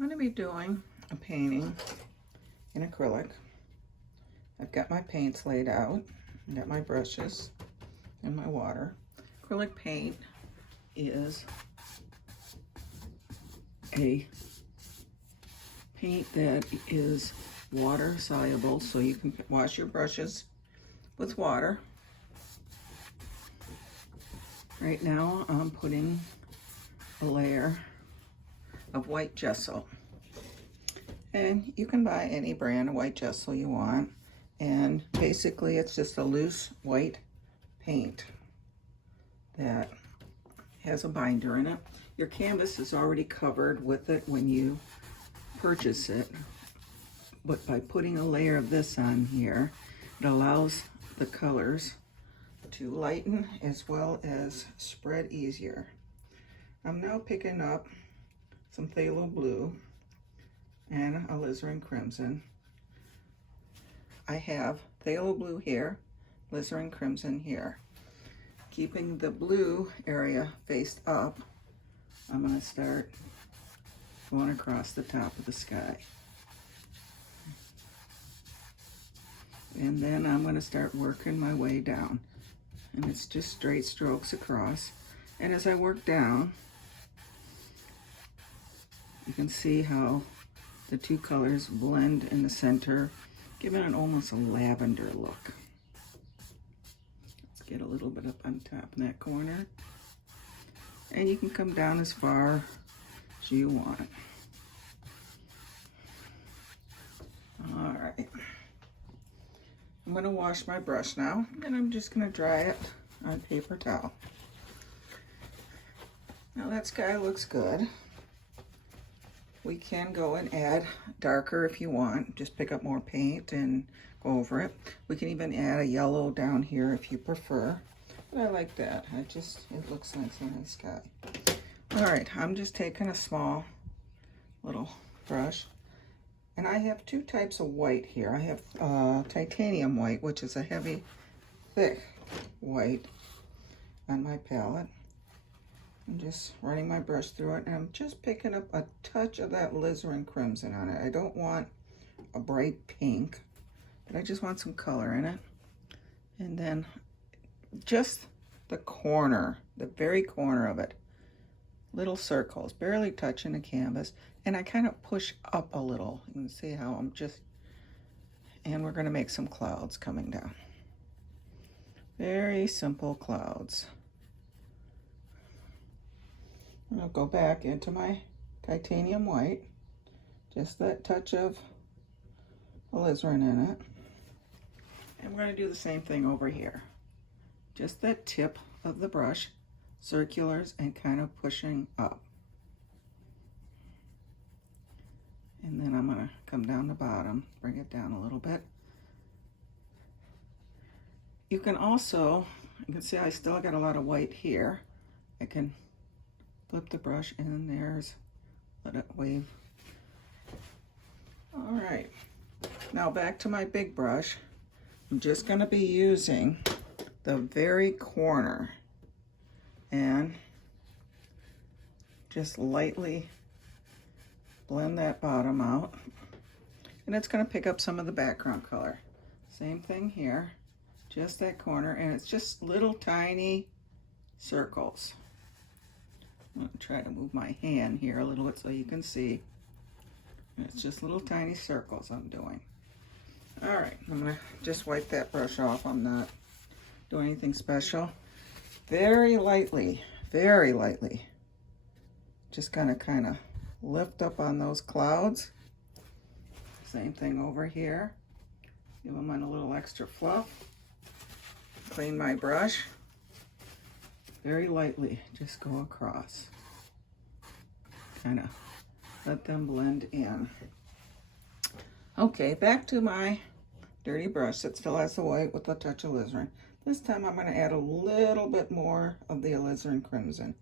I'm going to be doing a painting in acrylic. I've got my paints laid out. I've got my brushes and my water. Acrylic paint is a paint that is water soluble, so you can wash your brushes with water. Right now I'm putting a layer of white gesso, and you can buy any brand of white gesso you want, and basically it's just a loose white paint that has a binder in it. Your canvas is already covered with it when you purchase it, but by putting a layer of this on here, it allows the colors to lighten as well as spread easier. I'm now picking up some phthalo blue and alizarin crimson. I have phthalo blue here, alizarin crimson here. Keeping the blue area faced up, I'm going to start going across the top of the sky. And then I'm going to start working my way down. And it's just straight strokes across. And as I work down, you can see how the two colors blend in the center, giving it almost a lavender look. Let's get a little bit up on top in that corner. And you can come down as far as you want. All right. I'm going to wash my brush now, and I'm just going to dry it on paper towel. Now that sky looks good. We can go and add darker if you want. Just pick up more paint and go over it. We can even add a yellow down here if you prefer. But I like that. It looks nice in the sky. All right, I'm just taking a small little brush. And I have two types of white here. I have titanium white, which is a heavy, thick white on my palette. I'm just running my brush through it, and I'm just picking up a touch of that alizarin crimson on it. I don't want a bright pink, but I just want some color in it. And then just the corner, the very corner of it, little circles, barely touching the canvas. And I kind of push up a little. You can see how I'm just, and we're going to make some clouds coming down. Very simple clouds. I'll go back into my titanium white, just that touch of alizarin in it. And we're going to do the same thing over here. Just that tip of the brush, circulars, and kind of pushing up. And then I'm going to come down the bottom, bring it down a little bit. You can also, you can see I still got a lot of white here. I can flip the brush and there's, let it wave. All right, now back to my big brush. I'm just going to be using the very corner and just lightly blend that bottom out, and it's going to pick up some of the background color. Same thing here, just that corner, and it's just little tiny circles. I'm going to try to move my hand here a little bit so you can see. And it's just little tiny circles I'm doing. All right, I'm going to just wipe that brush off. I'm not doing anything special. Very lightly, just going to kind of lift up on those clouds. Same thing over here. Give them on a little extra fluff. Clean my brush. Very lightly, just go across. Kind of let them blend in. Okay, back to my dirty brush that still has the white with a touch of alizarin. This time I'm going to add a little bit more of the alizarin crimson.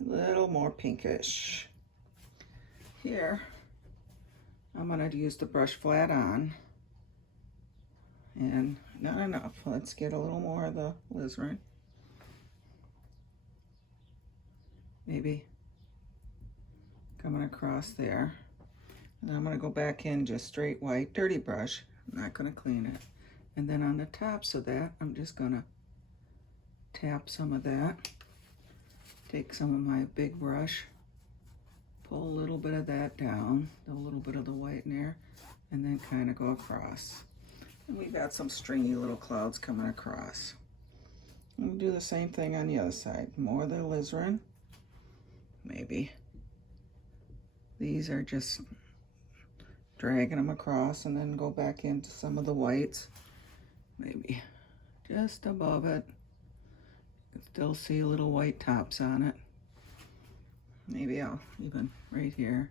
A little more pinkish. Here, I'm going to use the brush flat on, and not enough. Let's get a little more of the alizarin. Maybe coming across there. And I'm going to go back in just straight white, dirty brush. I'm not going to clean it. And then on the tops of that, I'm just going to tap some of that. Take some of my big brush, pull a little bit of that down, a little bit of the white in there, and then kind of go across. And we've got some stringy little clouds coming across. We'll do the same thing on the other side. More of the alizarin, maybe. These are just dragging them across, and then go back into some of the whites, maybe just above it. You can still see little white tops on it. Maybe I'll even right here,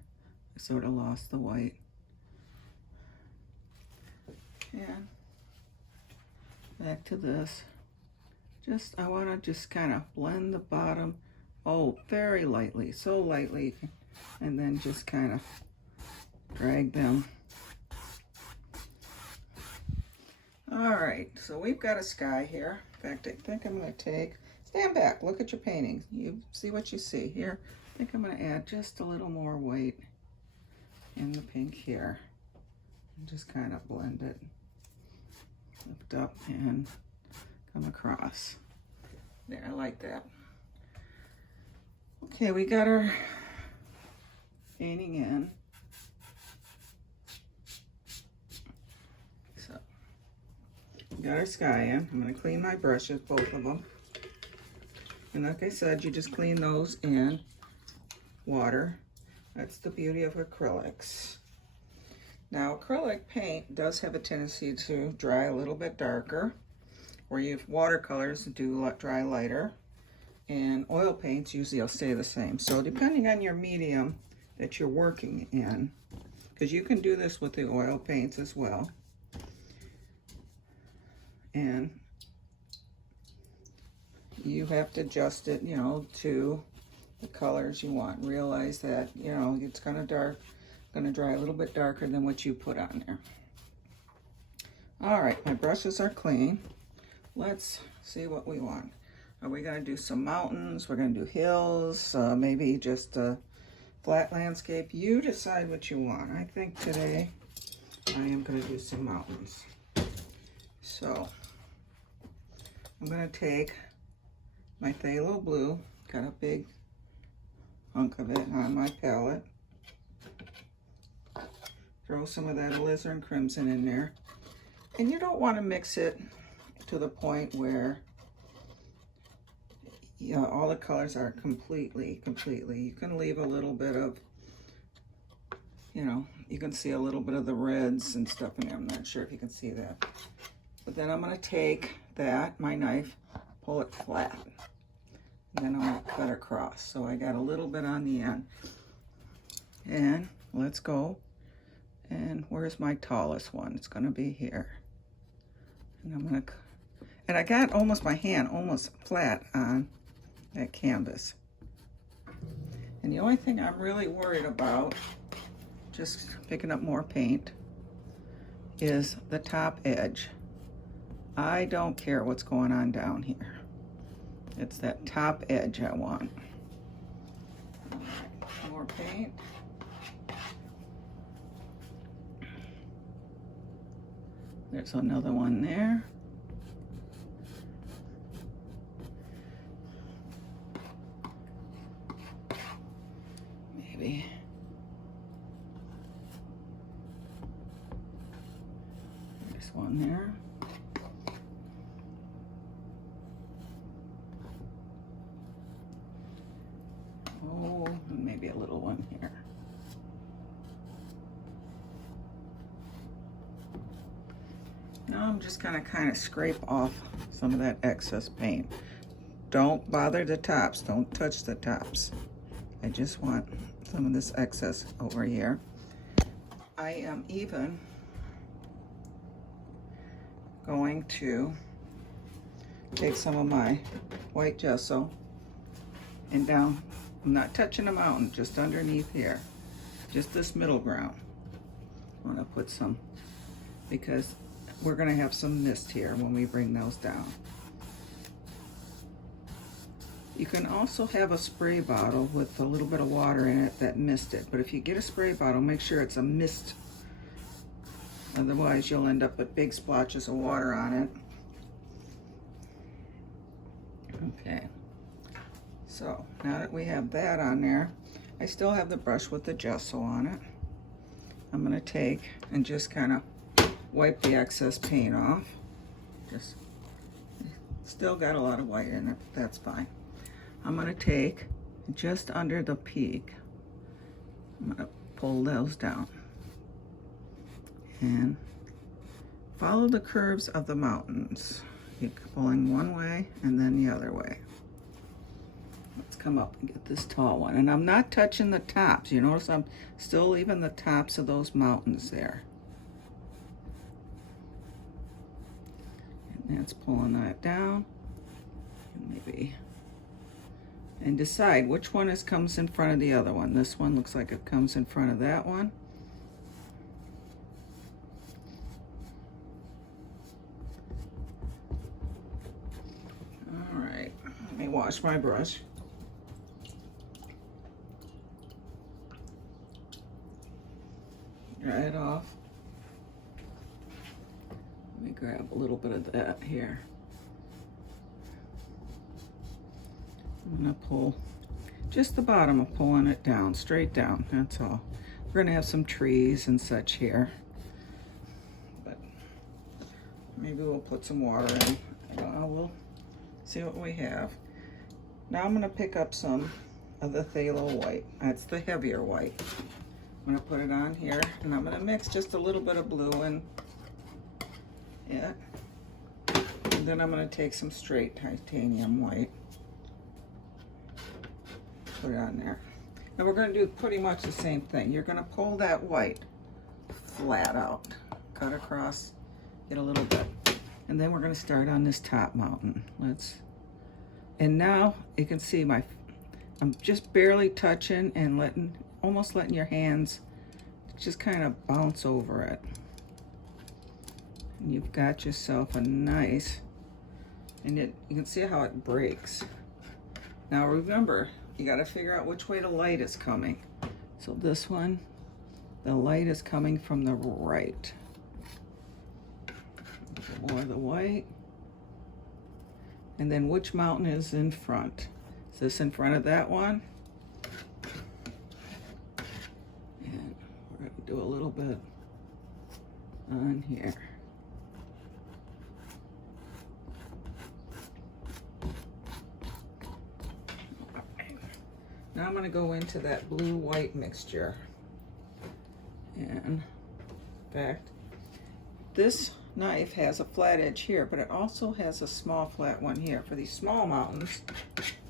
I sort of lost the white. And back to this. Just, I want to just kind of blend the bottom, oh, very lightly, so lightly, and then just kind of drag them. All right, so we've got a sky here. In fact, I think I'm going to take, stand back, look at your painting. You see what you see here. I think I'm going to add just a little more white in the pink here. And just kind of blend it. Lift up and come across. There, I like that. Okay, we got our painting in. So, we got our sky in. I'm going to clean my brushes, both of them. And like I said, you just clean those in water. That's the beauty of acrylics. Now, acrylic paint does have a tendency to dry a little bit darker, where you have watercolors do dry lighter, and oil paints usually will stay the same. So depending on your medium that you're working in, because you can do this with the oil paints as well, and you have to adjust it, you know, to the colors you want. Realize that, you know, it's kind of dark, going to dry a little bit darker than what you put on there. All right, my brushes are clean. Let's see what we want. Are we going to do some mountains? We're going to do hills, maybe just a flat landscape. You decide what you want. I think today I am going to do some mountains. So I'm going to take my phthalo blue, got a big hunk of it on my palette. Throw some of that alizarin crimson in there. And you don't want to mix it to the point where, you know, all the colors are completely. You can leave a little bit of, you know, you can see a little bit of the reds and stuff in there. I'm not sure if you can see that. But then I'm going to take that, my knife, pull it flat. And then I'm going to cut across. So I got a little bit on the end. And let's go. And where's my tallest one? It's going to be here. And I'm going to, and I got almost my hand almost flat on that canvas. And the only thing I'm really worried about, just picking up more paint, is the top edge. I don't care what's going on down here. It's that top edge I want. All right, more paint. There's another one there. Maybe. There's one there. Oh, and maybe a little one here. Now I'm just gonna kind of scrape off some of that excess paint. Don't bother the tops, don't touch the tops. I just want some of this excess over here. I am even going to take some of my white gesso and down, I'm not touching the mountain, just underneath here, just this middle ground. I want to put some, because we're going to have some mist here when we bring those down. You can also have a spray bottle with a little bit of water in it that mist it. But if you get a spray bottle, make sure it's a mist. Otherwise, you'll end up with big splotches of water on it. Okay. So now that we have that on there, I still have the brush with the gesso on it. I'm going to take and just kind of wipe the excess paint off. Just still got a lot of white in it. That's fine. I'm going to take just under the peak. I'm going to pull those down and follow the curves of the mountains. You're pulling one way and then the other way. Let's come up and get this tall one. And I'm not touching the tops. You notice I'm still leaving the tops of those mountains there. And that's pulling that down. And maybe, and decide which one comes in front of the other one. This one looks like it comes in front of that one. All right, let me wash my brush. Dry it off. Let me grab a little bit of that here. I'm gonna pull just the bottom of pulling it down, straight down, that's all. We're gonna have some trees and such here. But maybe we'll put some water in. I don't know, we'll see what we have. Now I'm gonna pick up some of the Phthalo White. That's the heavier white. I'm gonna put it on here and I'm gonna mix just a little bit of blue in it. And then I'm gonna take some straight titanium white. Put it on there. Now we're going to do pretty much the same thing. You're going to pull that white flat out, cut across, get a little bit, and then we're going to start on this top mountain. And now you can see I'm just barely touching and almost letting your hands just kind of bounce over it. And you've got yourself a nice, and you can see how it breaks. Now remember, you got to figure out which way the light is coming. So this one, the light is coming from the right. More of the white. And then which mountain is in front? Is this in front of that one? And we're going to do a little bit on here. Now I'm going to go into that blue-white mixture. And in fact, this knife has a flat edge here, but it also has a small flat one here. For these small mountains,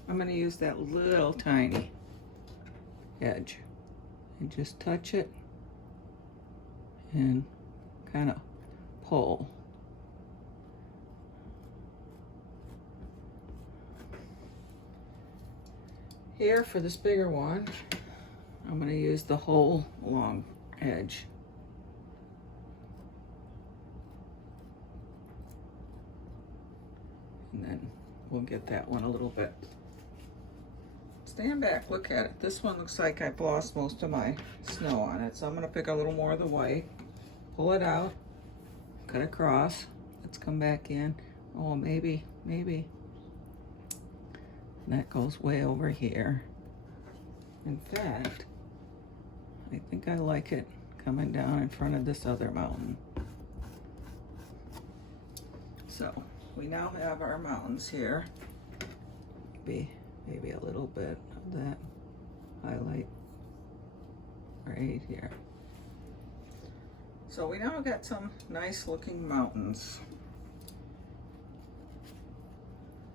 I'm going to use that little tiny edge. And just touch it and kind of pull. Here for this bigger one, I'm going to use the whole long edge. And then we'll get that one a little bit. Stand back, look at it. This one looks like I've lost most of my snow on it. So I'm going to pick a little more of the white, pull it out, cut across. Let's come back in. Oh, maybe. That goes way over here. In fact, I think I like it coming down in front of this other mountain. So we now have our mountains here. Maybe a little bit of that highlight right here. So we now got some nice looking mountains.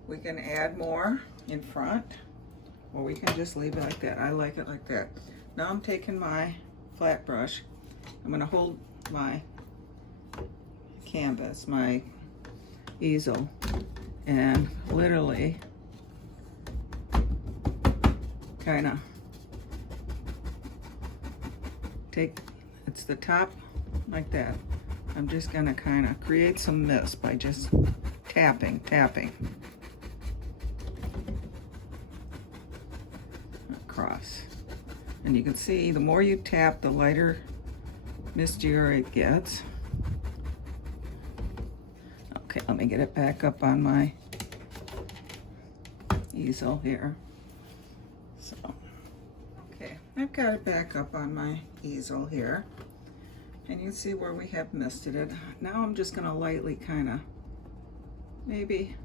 We can add more in front, or we can just leave it like that. I like it like that. Now I'm taking my flat brush. I'm going to hold my canvas, my easel, and literally kind of take, it's the top like that. I'm just going to kind of create some mist by just tapping. across. And you can see the more you tap, the lighter, mistier it gets. Okay, let me get it back up on my easel here. So, okay, I've got it back up on my easel here. And you can see where we have misted it. Now I'm just gonna lightly kind of maybe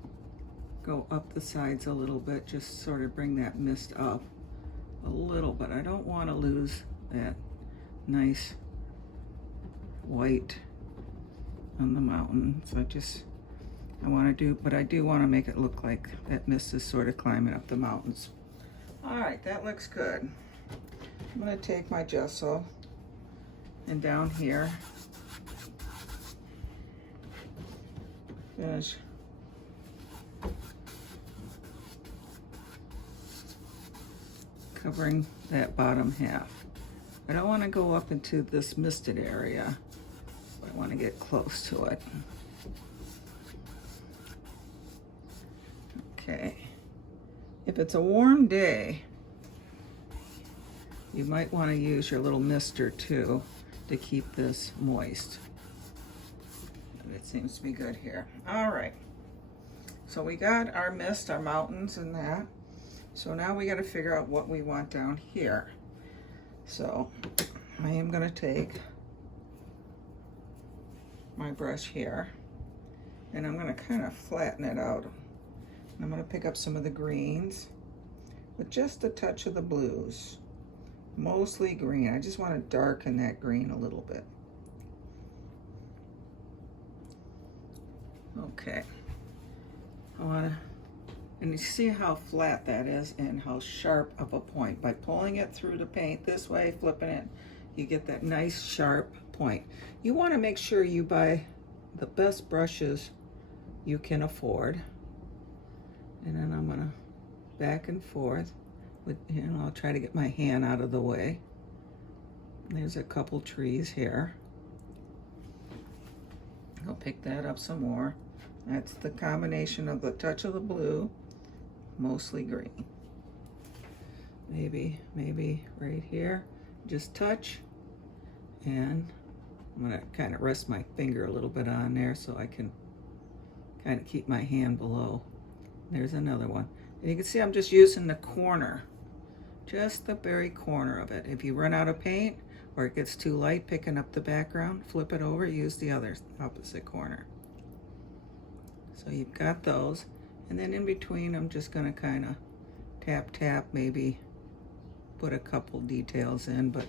go up the sides a little bit, just sort of bring that mist up a little bit. I don't want to lose that nice white on the mountain. So I want to do, but I do want to make it look like that mist is sort of climbing up the mountains. All right, that looks good. I'm going to take my gesso and down here, finish covering that bottom half. I don't want to go up into this misted area, but I want to get close to it. Okay. If it's a warm day, you might want to use your little mister too to keep this moist. It seems to be good here. All right. So we got our mist, our mountains and that. So now we got to figure out what we want down here. So I am going to take my brush here and I'm going to kind of flatten it out. I'm going to pick up some of the greens with just a touch of the blues, mostly green. I just want to darken that green a little bit. Okay. I want to, and you see how flat that is and how sharp of a point. By pulling it through the paint this way, flipping it, you get that nice sharp point. You want to make sure you buy the best brushes you can afford. And then I'm gonna back and forth with, and I'll try to get my hand out of the way. There's a couple trees here. I'll pick that up some more. That's the combination of the touch of the blue, mostly green. Maybe right here, just touch. And I'm gonna kind of rest my finger a little bit on there so I can kind of keep my hand below. There's another one. And you can see I'm just using the corner, just the very corner of it. If you run out of paint or it gets too light picking up the background, flip it over, use the other opposite corner. So you've got those. And then in between, I'm just gonna kind of tap, maybe put a couple details in, but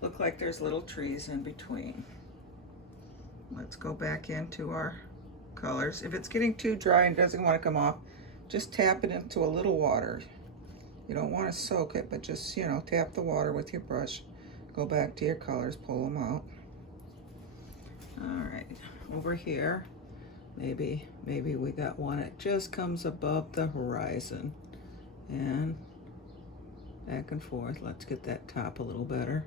look like there's little trees in between. Let's go back into our colors. If it's getting too dry and doesn't want to come off, just tap it into a little water. You don't want to soak it, but just, you know, tap the water with your brush. Go back to your colors, pull them out. All right, over here, maybe we got one that just comes above the horizon. And back and forth. Let's get that top a little better.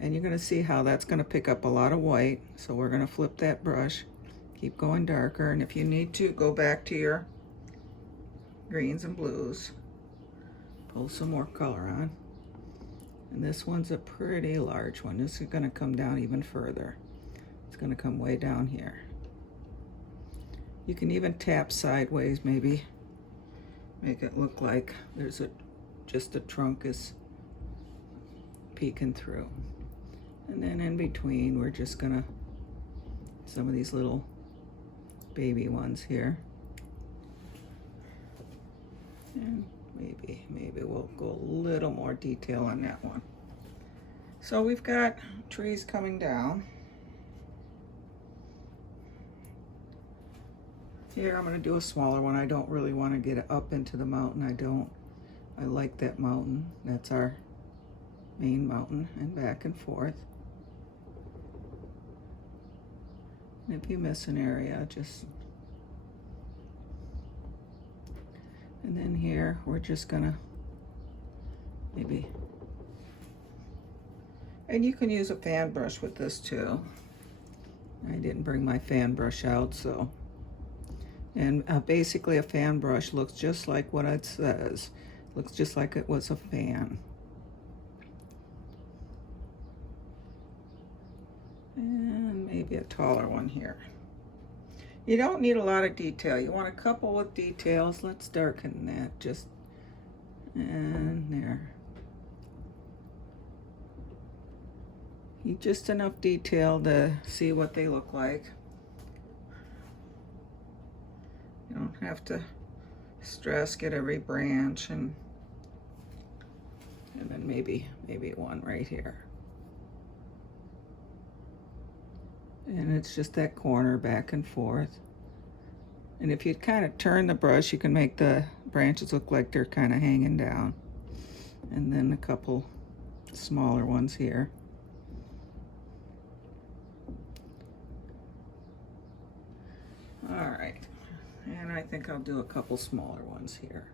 And you're going to see how that's going to pick up a lot of white. So we're going to flip that brush. Keep going darker, and if you need to, go back to your greens and blues. Pull some more color on. And this one's a pretty large one. This is going to come down even further. It's going to come way down here. You can even tap sideways, maybe. Make it look like there's just a trunk is peeking through. And then in between, we're just going to, some of these little baby ones here, and maybe we'll go a little more detail on that one. So we've got trees coming down here. I'm going to do a smaller one. I don't really want to get up into the mountain. I like that mountain. That's our main mountain, and back and forth. If you miss an area, just, and then here we're just gonna maybe, and you can use a fan brush with this too. I didn't bring my fan brush out, so And basically a fan brush looks just like what it says. Looks just like it was a fan. And maybe a taller one here. You don't need a lot of detail. You want a couple with details. Let's darken that just, and there. Just enough detail to see what they look like. You don't have to stress, get every branch, and then maybe one right here. And it's just that corner back and forth. And if you kind of turn the brush, you can make the branches look like they're kind of hanging down. And then a couple smaller ones here. All right, and I think I'll do a couple smaller ones here.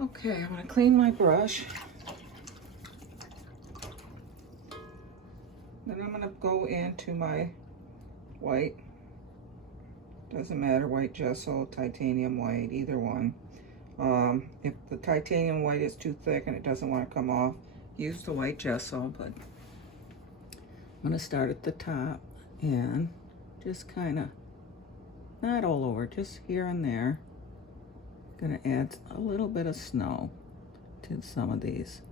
Okay, I'm gonna clean my brush. Then I'm gonna go into my white. Doesn't matter, white gesso, titanium white, either one. If the titanium white is too thick and it doesn't want to come off, use the white gesso, but I'm gonna start at the top and just kind of, not all over, just here and there. Gonna add a little bit of snow to some of these.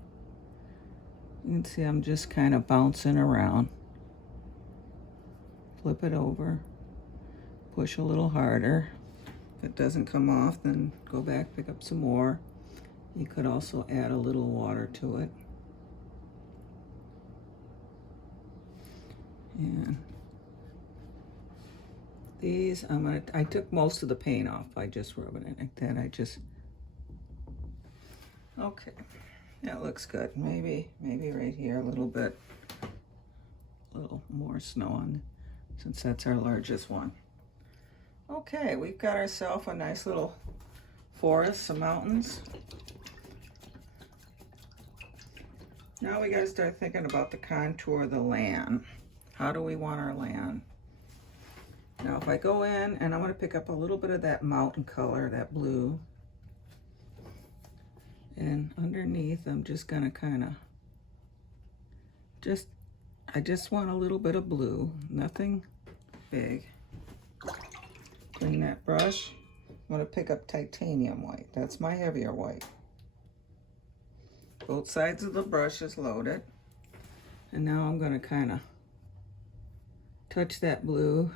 You can see I'm just kind of bouncing around. Flip it over, push a little harder. If it doesn't come off, then go back, pick up some more. You could also add a little water to it. And these, I took most of the paint off by just rubbing it like that. Okay, that looks good. Maybe right here a little more snow on, since that's our largest one. Okay, we've got ourselves a nice little forest, some mountains. Now we gotta start thinking about the contour of the land. How do we want our land? Now if I go in and I'm gonna pick up a little bit of that mountain color, that blue, and underneath I'm just gonna kind of, I just want a little bit of blue, nothing big. Clean that brush. I'm gonna pick up titanium white. That's my heavier white. Both sides of the brush is loaded. And now I'm gonna kind of touch that blue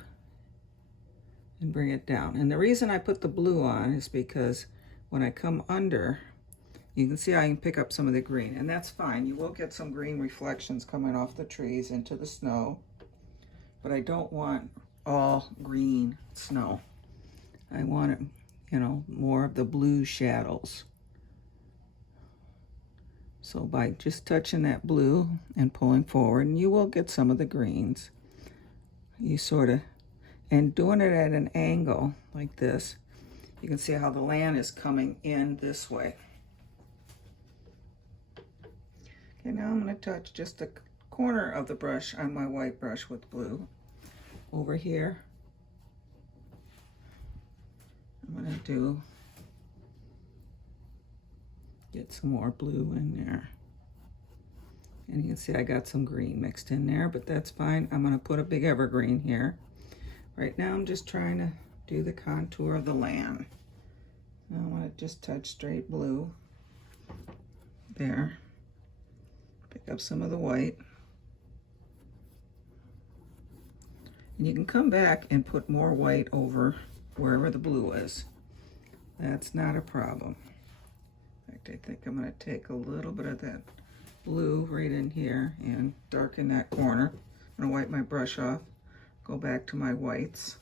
and bring it down. And the reason I put the blue on is because when I come under, you can see I can pick up some of the green, and that's fine. You will get some green reflections coming off the trees into the snow, but I don't want all green snow. I want it, you know, more of the blue shadows. So by just touching that blue and pulling forward, and you will get some of the greens. You sort of, and doing it at an angle like this, you can see how the land is coming in this way. Okay, now I'm going to touch just the corner of the brush on my white brush with blue. Over here, I'm going to get some more blue in there. And you can see I got some green mixed in there, but that's fine. I'm going to put a big evergreen here. Right now I'm just trying to do the contour of the land. Now I want to just touch straight blue there. Pick up some of the white. And you can come back and put more white over wherever the blue is. That's not a problem. In fact, I think I'm going to take a little bit of that blue right in here and darken that corner. I'm going to wipe my brush off, go back to my whites.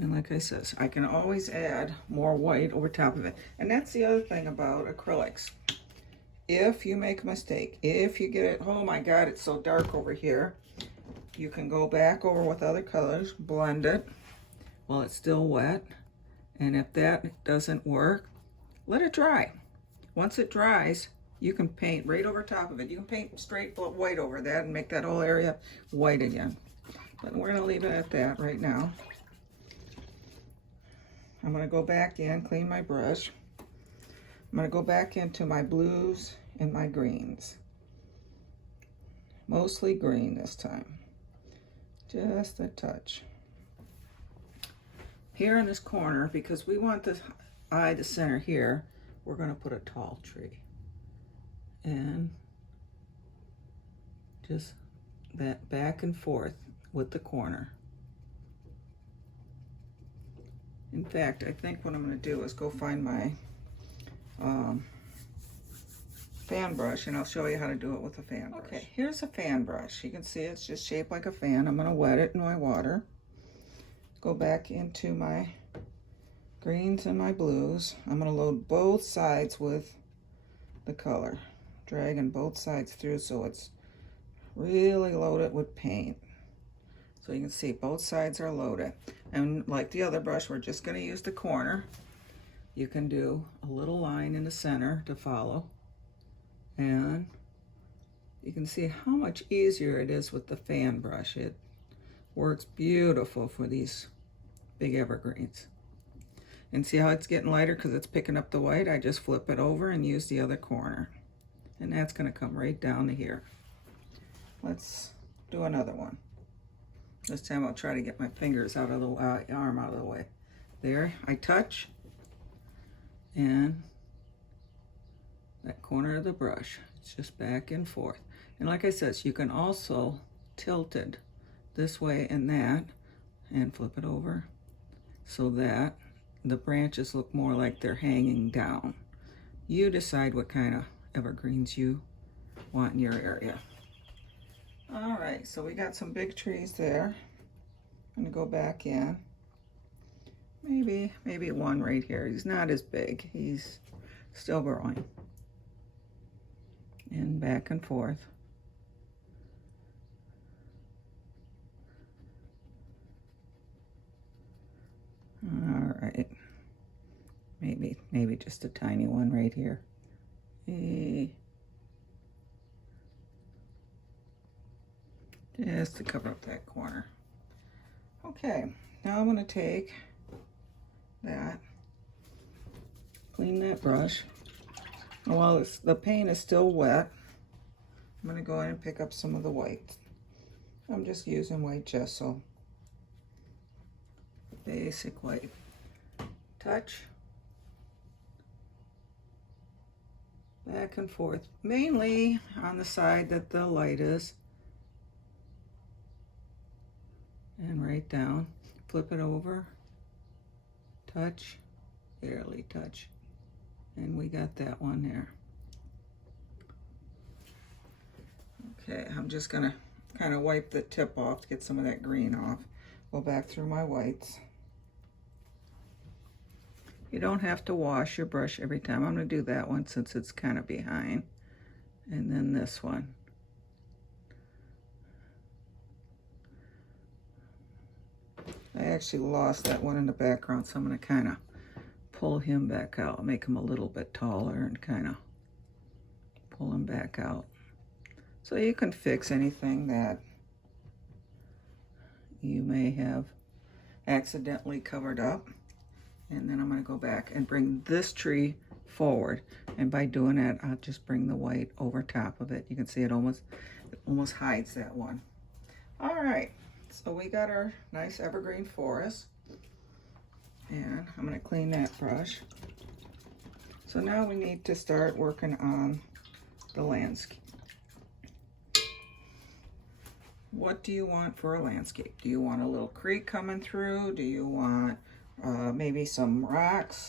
And like I said, I can always add more white over top of it. And that's the other thing about acrylics. If you make a mistake, if you get it, oh my God, it's so dark over here, you can go back over with other colors, blend it while it's still wet. And if that doesn't work, let it dry. Once it dries, you can paint right over top of it. You can paint straight white over that and make that whole area white again. But we're gonna leave it at that right now. I'm gonna go back in, clean my brush. I'm gonna go back into my blues and my greens. Mostly green this time. Just a touch. Here in this corner, because we want the eye to center here, we're gonna put a tall tree. And just that back and forth with the corner. In fact, I think what I'm going to do is go find my fan brush, and I'll show you how to do it with a fan brush. Okay, here's a fan brush. You can see it's just shaped like a fan. I'm going to wet it in my water. Go back into my greens and my blues. I'm going to load both sides with the color. Dragging both sides through so it's really loaded with paint. So you can see both sides are loaded. And like the other brush, we're just going to use the corner. You can do a little line in the center to follow. And you can see how much easier it is with the fan brush. It works beautiful for these big evergreens. And see how it's getting lighter because it's picking up the white? I just flip it over and use the other corner. And that's going to come right down to here. Let's do another one. This time I'll try to get my fingers out of the arm out of the way. There, I touch, and that corner of the brush, it's just back and forth. And like I said, you can also tilt it this way and that, and flip it over so that the branches look more like they're hanging down. You decide what kind of evergreens you want in your area. All right, so we got some big trees there. I'm gonna go back in. Maybe one right here. He's not as big. He's still growing. And back and forth. All right. Maybe just a tiny one right here. Just to cover up that corner. Okay, now I'm going to take that, clean that brush. And while the paint is still wet, I'm going to go in and pick up some of the white. I'm just using white gesso. Basic white. Touch. Back and forth. Mainly on the side that the light is. And right down, flip it over, touch, barely touch, and we got that one there. Okay, I'm just gonna kind of wipe the tip off to get some of that green off. Go back through my whites. You don't have to wash your brush every time. I'm gonna do that one since it's kind of behind, and then this one. I actually lost that one in the background, so I'm going to kind of pull him back out, make him a little bit taller and kind of pull him back out. So you can fix anything that you may have accidentally covered up. And then I'm going to go back and bring this tree forward. And by doing that, I'll just bring the white over top of it. You can see it almost hides that one. All right. So we got our nice evergreen forest, and I'm going to clean that brush. So now we need to start working on the landscape. What do you want for a landscape? Do you want a little creek coming through? Do you want maybe some rocks?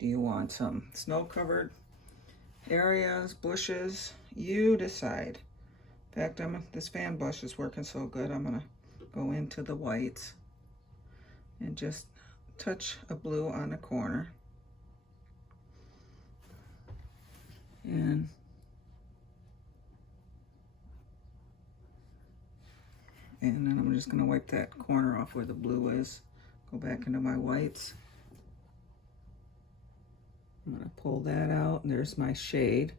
Do you want some snow-covered areas, bushes? You decide. In fact, this fan brush is working so good, I'm going to go into the whites and just touch a blue on the corner. And then I'm just going to wipe that corner off where the blue is. Go back into my whites. I'm going to pull that out, and there's my shade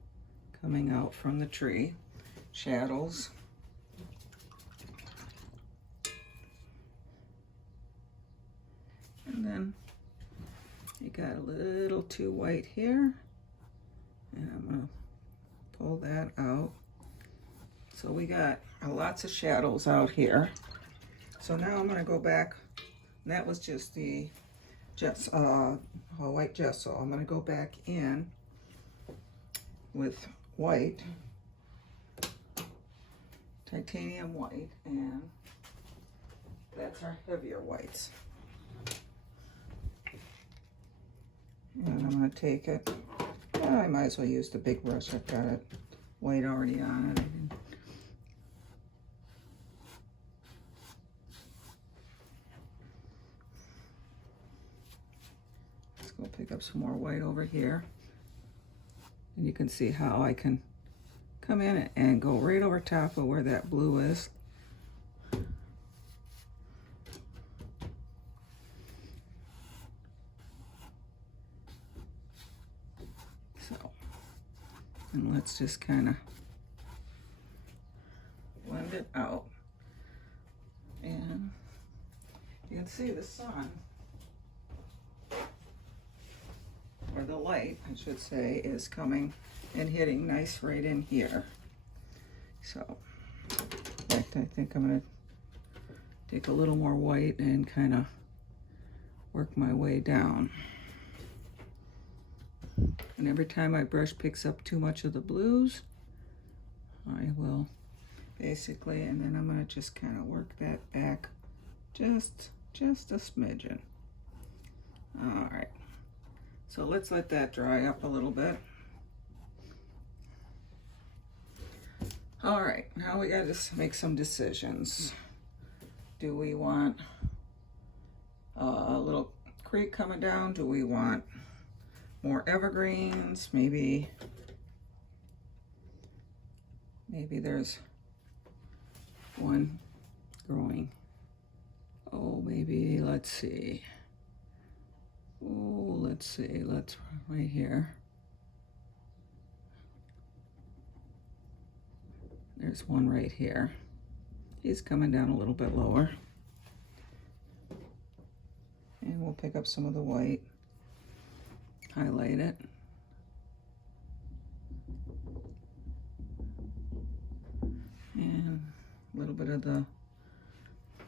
coming out from the tree. Shadows. And then you got a little too white here, and I'm going to pull that out. So we got lots of shadows out here. So now I'm going to go back. That was just the white gesso. I'm going to go back in with white, titanium white, and that's our heavier whites. And I'm going to take it. I might as well use the big brush. I've got it white already on it. Let's go pick up some more white over here. And you can see how I can come in and go right over top of where that blue is. So, and let's just kind of blend it out. And you can see the sun, or the light, I should say, is coming and hitting nice right in here. So, in fact, I think I'm going to take a little more white and kind of work my way down. And every time my brush picks up too much of the blues, I will basically, and then I'm going to just kind of work that back just a smidgen. All right. So let's let that dry up a little bit. All right, now we got to make some decisions. Do we want a little creek coming down? Do we want more evergreens? Maybe there's one growing. Oh, maybe, let's see. Oh, let's right here. There's one right here. He's coming down a little bit lower. And we'll pick up some of the white, highlight it. And a little bit of the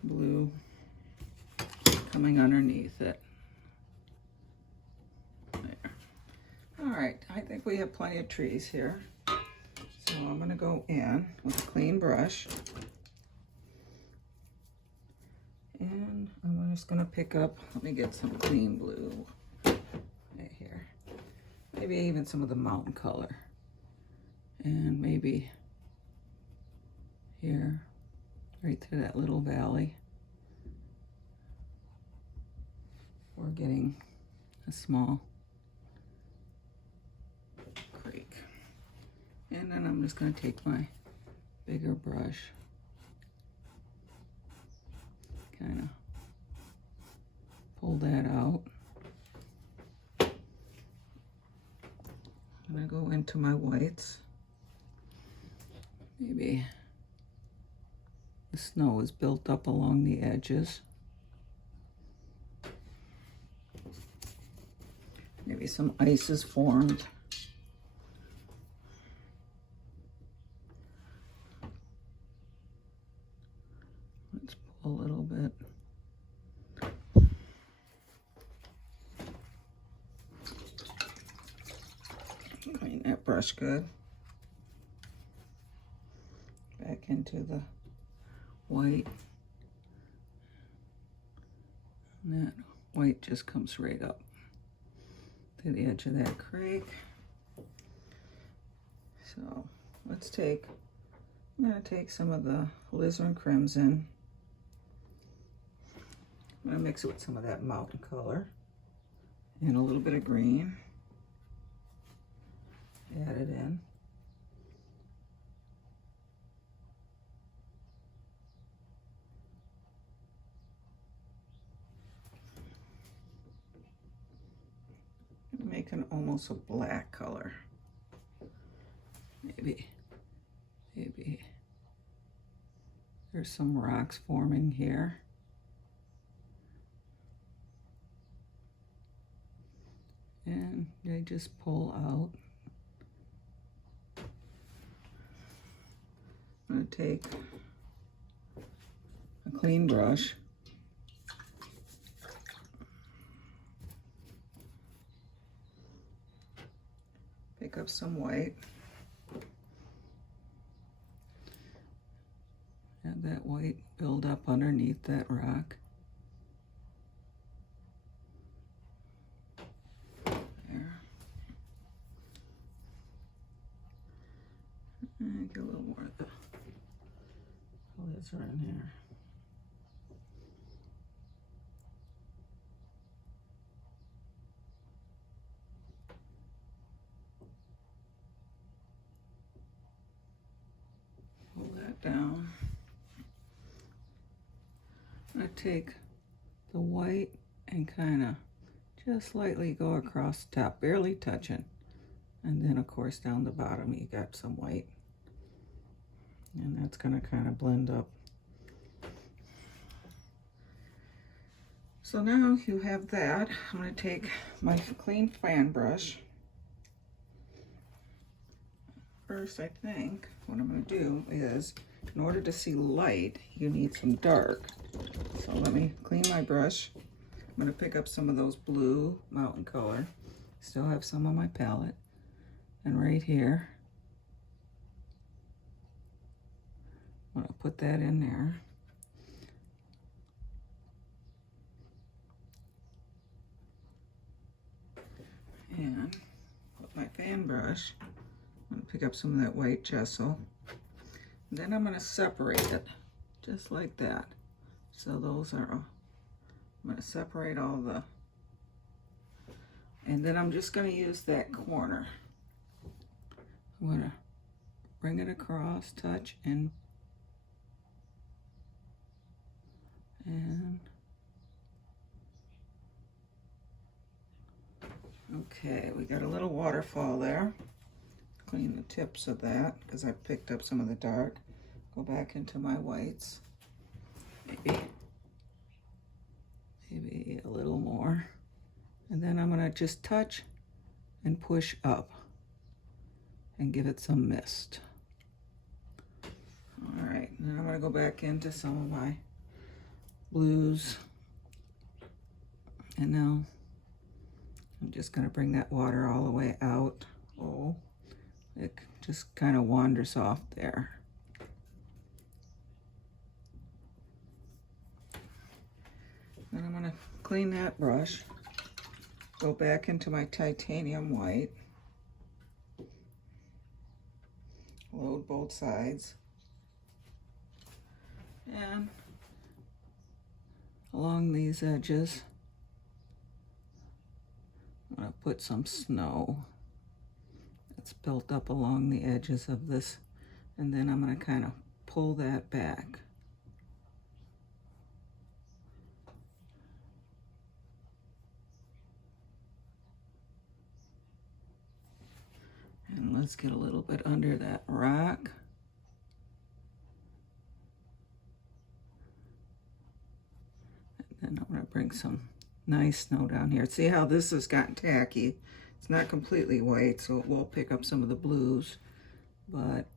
blue coming underneath it. There. All right, I think we have plenty of trees here. So I'm going to go in with a clean brush. And I'm just going to pick up, let me get some clean blue right here. Maybe even some of the mountain color. And maybe here, right through that little valley. We're getting a small creek. And then I'm just going to take my bigger brush, kind of pull that out. I'm going to go into my whites. Maybe the snow is built up along the edges. Maybe some ice is formed. Let's pull a little bit. Clean that brush good. Back into the white. And that white just comes right up to the edge of that creek. So let's take, I'm going to take some of the alizarin crimson. I'm going to mix it with some of that mountain color and a little bit of green. Add it in. Make a thinking almost a black color. Maybe there's some rocks forming here. And they just pull out. I'm going to take a clean brush. Pick up some white. Have that white build up underneath that rock. There. And get a little more of the colors are in here. Pull that down. I'm going to take the white and kind of just lightly go across the top, barely touching. And then of course down the bottom you got some white. And that's going to kind of blend up. So now you have that. I'm going to take my clean fan brush. First, I think what I'm going to do is, in order to see light, you need some dark. So let me clean my brush. I'm going to pick up some of those blue mountain color. Still have some on my palette. And right here, I'm going to put that in there. And with my fan brush, I'm going to pick up some of that white gesso. Then I'm going to separate it just like that. So those are, I'm going to separate all the, and then I'm just going to use that corner. I'm going to bring it across, touch, and okay, we got a little waterfall there. Clean the tips of that because I picked up some of the dark. Go back into my whites. Maybe a little more. And then I'm going to just touch and push up and give it some mist. All right, then I'm going to go back into some of my blues. And now I'm just going to bring that water all the way out. Oh, it just kind of wanders off there. Then I'm going to clean that brush, go back into my titanium white, load both sides, and along these edges, I'm going to put some snow that's built up along the edges of this, and then I'm going to kind of pull that back. And let's get a little bit under that rock. And then I'm going to bring some nice snow down here. See how this has gotten tacky? It's not completely white, so it will pick up some of the blues. But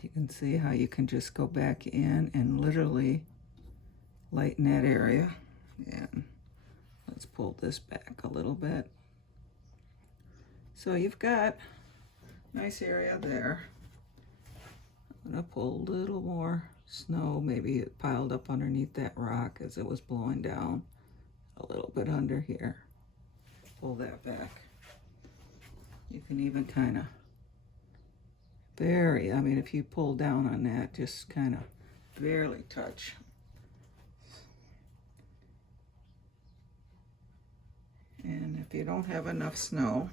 you can see how you can just go back in and literally lighten that area. And let's pull this back a little bit. So you've got a nice area there. I'm going to pull a little more snow. Maybe it piled up underneath that rock as it was blowing down. A little bit under here. Pull that back. You can even kind of I mean, if you pull down on that, just kind of barely touch. And if you don't have enough snow,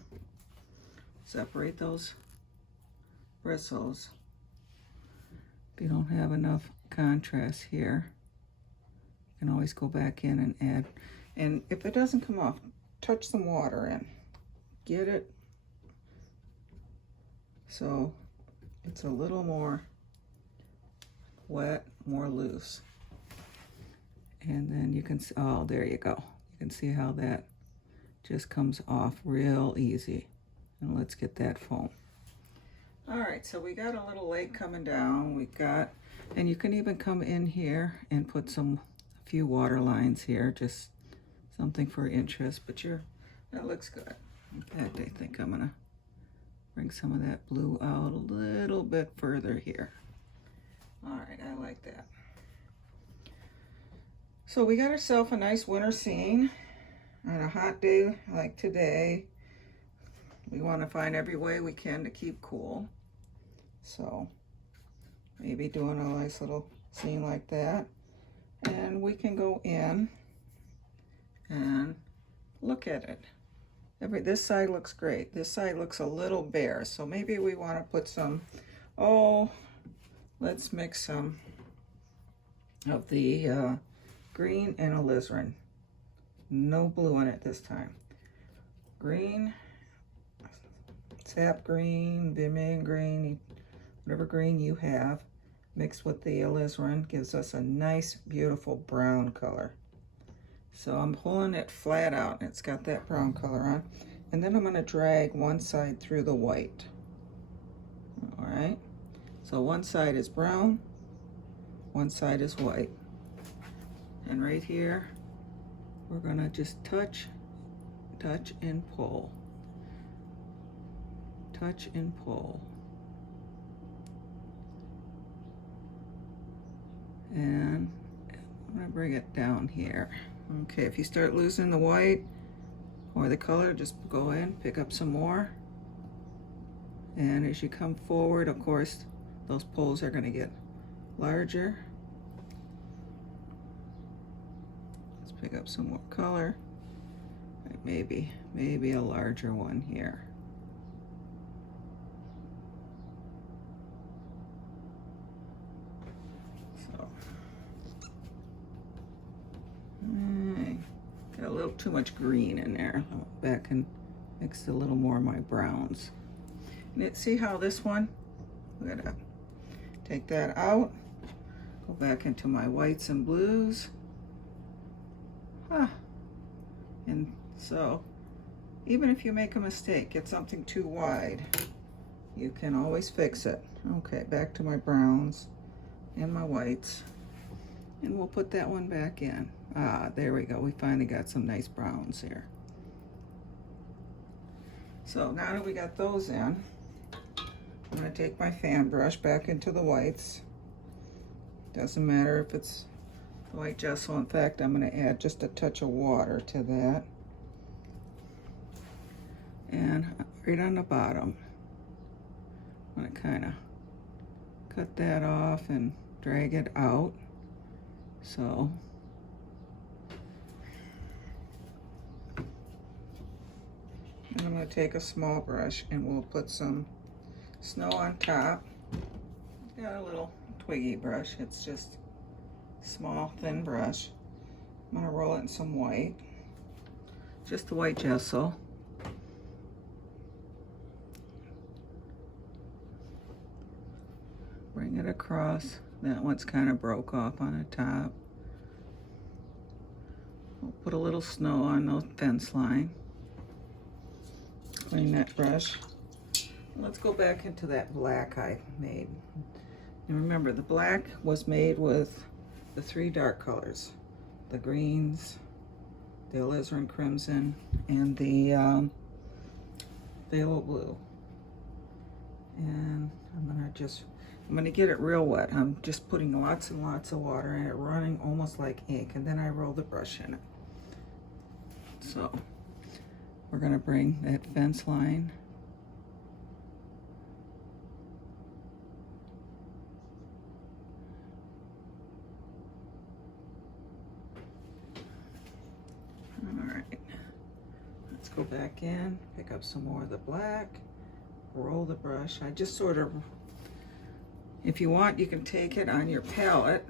separate those bristles. If you don't have enough contrast here, you can always go back in and add. And if it doesn't come off, touch some water in. get it so it's a little more wet, more loose. And then you can see, oh, there you go. You can see how that just comes off real easy. And let's get that foam. All right, so we got a little lake coming down. We got, and you can even come in here and put a few water lines here, just something for interest, but that looks good. In fact, I think I'm gonna bring some of that blue out a little bit further here. All right, I like that. So we got ourselves a nice winter scene on a hot day like today. We want to find every way we can to keep cool. So maybe doing a nice little scene like that. And we can go in and look at it. This side looks great. This side looks a little bare. So maybe we want to put some, let's mix some of the green and alizarin. No blue in it this time. Green, sap green, vermilion green, whatever green you have, mixed with the alizarin gives us a nice, beautiful brown color. So I'm pulling it flat out and it's got that brown color on. And then I'm going to drag one side through the white. All right. So one side is brown, one side is white. And right here, we're going to just touch and pull. Touch and pull. And I'm going to bring it down here. Okay, if you start losing the white or the color, just go in, pick up some more. And as you come forward, of course, those pulls are going to get larger. Let's pick up some more color. Maybe a larger one here. Got a little too much green in there. I'll go back and mix a little more of my browns. And see how this one, I'm gonna take that out, go back into my whites and blues. And so, even if you make a mistake, get something too wide, you can always fix it. Okay, back to my browns and my whites. And we'll put that one back in. There we go. We finally got some nice browns here. So now that we got those in, I'm going to take my fan brush back into the whites. Doesn't matter if it's the white gesso. In fact, I'm going to add just a touch of water to that. And right on the bottom, I'm going to kind of cut that off and drag it out. So and I'm going to take a small brush and we'll put some snow on top. Got a little twiggy brush. It's just a small, thin brush. I'm going to roll it in some white. Just the white gesso. Bring it across. That one's kind of broke off on the top. We'll put a little snow on the fence line. Clean that brush. Let's go back into that black I made. And remember, the black was made with the 3 dark colors. The greens, the alizarin crimson, and the phthalo blue. And I'm gonna get it real wet. I'm just putting lots and lots of water in it, running almost like ink, and then I roll the brush in it. So we're gonna bring that fence line all right. Let's go back in, pick up some more of the black, roll the brush. I just sort of, if you want, you can take it on your palette,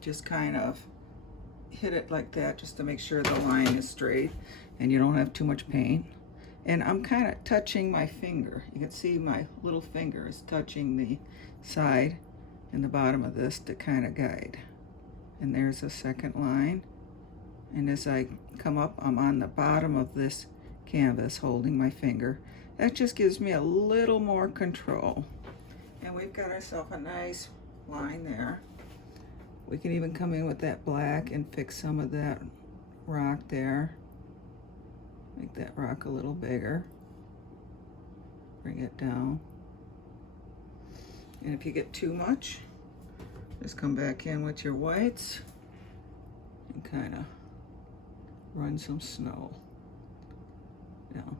just kind of hit it like that just to make sure the line is straight and you don't have too much paint. And I'm kind of touching my finger. You can see my little finger is touching the side and the bottom of this to kind of guide. And there's a second line. And as I come up, I'm on the bottom of this canvas holding my finger. That just gives me a little more control. And we've got ourselves a nice line there. We can even come in with that black and fix some of that rock there. Make that rock a little bigger. Bring it down. And if you get too much, just come back in with your whites and kind of run some snow down.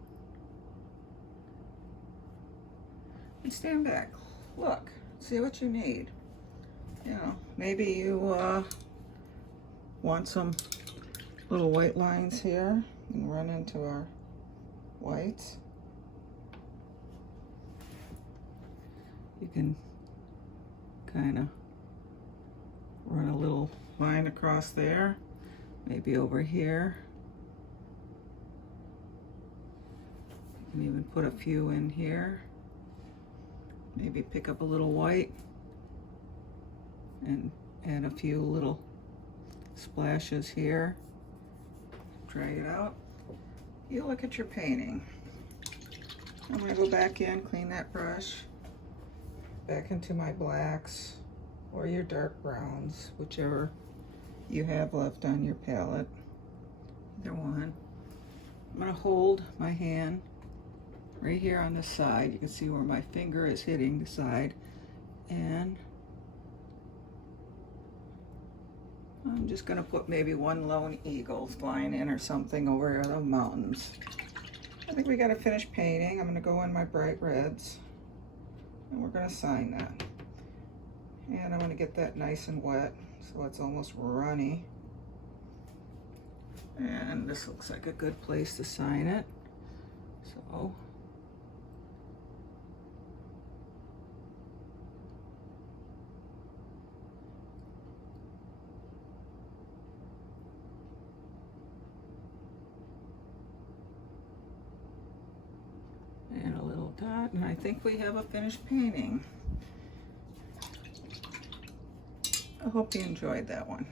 And stand back. Look, see what you need. You know, maybe you want some little white lines here and run into our whites. You can kind of run a little line across there, maybe over here. You can even put a few in here. Maybe pick up a little white and add a few little splashes here. Drag it out. You look at your painting. I'm going to go back in, clean that brush, back into my blacks or your dark browns, whichever you have left on your palette. Either one. I'm going to hold my hand right here on the side. You can see where my finger is hitting the side, and I'm just going to put maybe one lone eagle flying in or something over the mountains. I think we got to finish painting. I'm going to go in my bright reds and we're going to sign that. And I'm going to get that nice and wet so it's almost runny. And this looks like a good place to sign it. So and a little dot, and I think we have a finished painting. I hope you enjoyed that one.